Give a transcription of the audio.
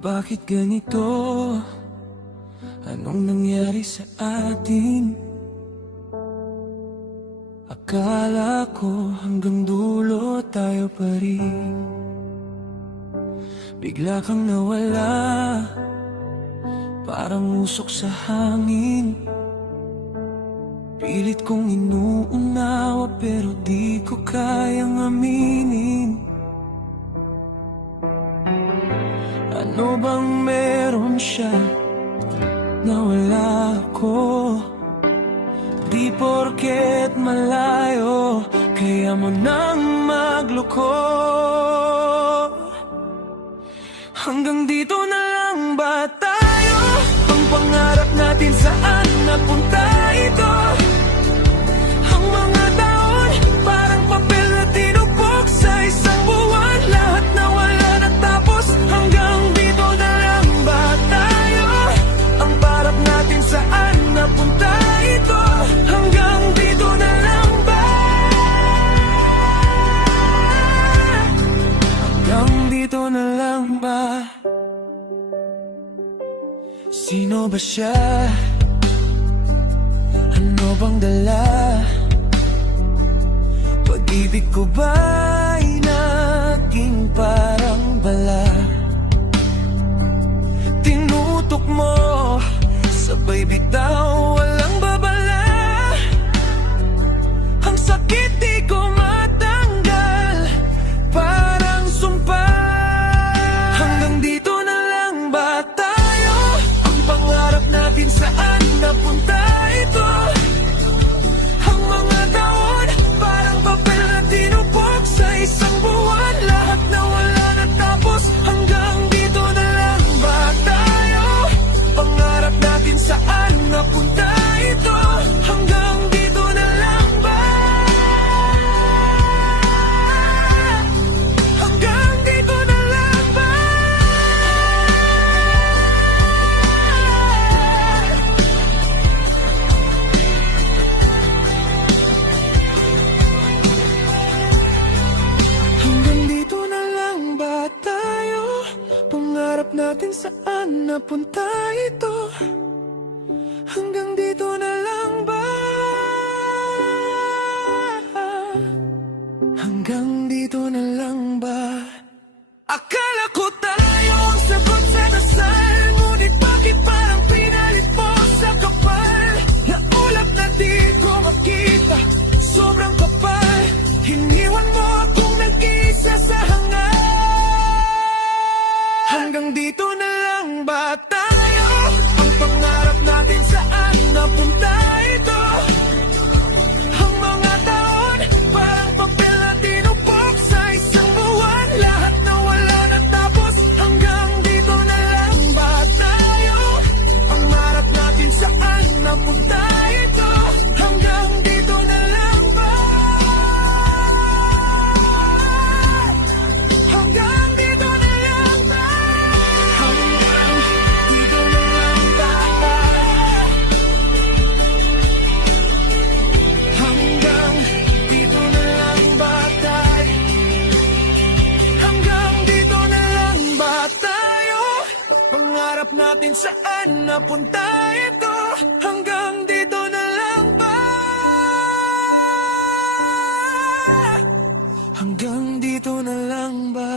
Bakit ganito? Anong nangyari sa atin? Akala ko hanggang dulo tayo pa rin. Bigla kang nawala, parang usok sa hangin. Pilit kong inuunawa pero di ko kayang aminin. Ano bang meron siya na wala ako? Di porket malayo kaya mo nang magloko. Hanggang dito na lang ba tayo? Ang pangarap natin saan napunta ito? Ang mga taon parang papel na tinupok sa isang buwan. Lahat na wala natapos. Hanggang dito na lang ba tayo? Ang parap natin saan napunta ito? Hanggang dito na lang ba? Hanggang dito na lang ba? Sino ba siya? Ano bang dala? Pag-ibig ko ba'y naging parang bala? Tinutok mo, sabay bitaw, walang babala. Ang sakit di ko matanggal, parang sumpa. Hanggang dito na lang ba tayo? Ang pangarap natin saan napunta ito? Ang mga taon parang papel na tinupok sa isang buwan. Lahat na wala natapos. Hanggang dito na lang ba tayo? Pangarap natin saan napunta ito? Hanggang dito na lang ba? Hanggang dito na lang ba? Hanggang dito na lang ba tayo? Pangarap natin saan napunta ito? Hanggang dito na lang ba? Hanggang dito na lang ba? Akala ko tayo ang sagot sa dasal, ngunit bakit parang pinalit mo sa kapal? Naulap na di ko makita, sobrang kapal. Hiniwan mo akong nag-isa sa hangal. Hanggang dito na lang ba tayo? Ang pangarap natin saan napunta ito? Ang mga taon parang papel na tinupok sa isang buwan. Lahat na wala natapos. Hanggang dito na lang ba tayo? Ang marap natin saan napunta ito? Hanggang dito na lang ba? Hanggang dito na lang ba? Hanggang dito na lang ba? Hanggang dito na lang ba tayo? Hanggang dito na lang ba tayo? Pangarap natin saan napunta ito? Hanggang dito na lang ba? Hanggang dito na lang ba?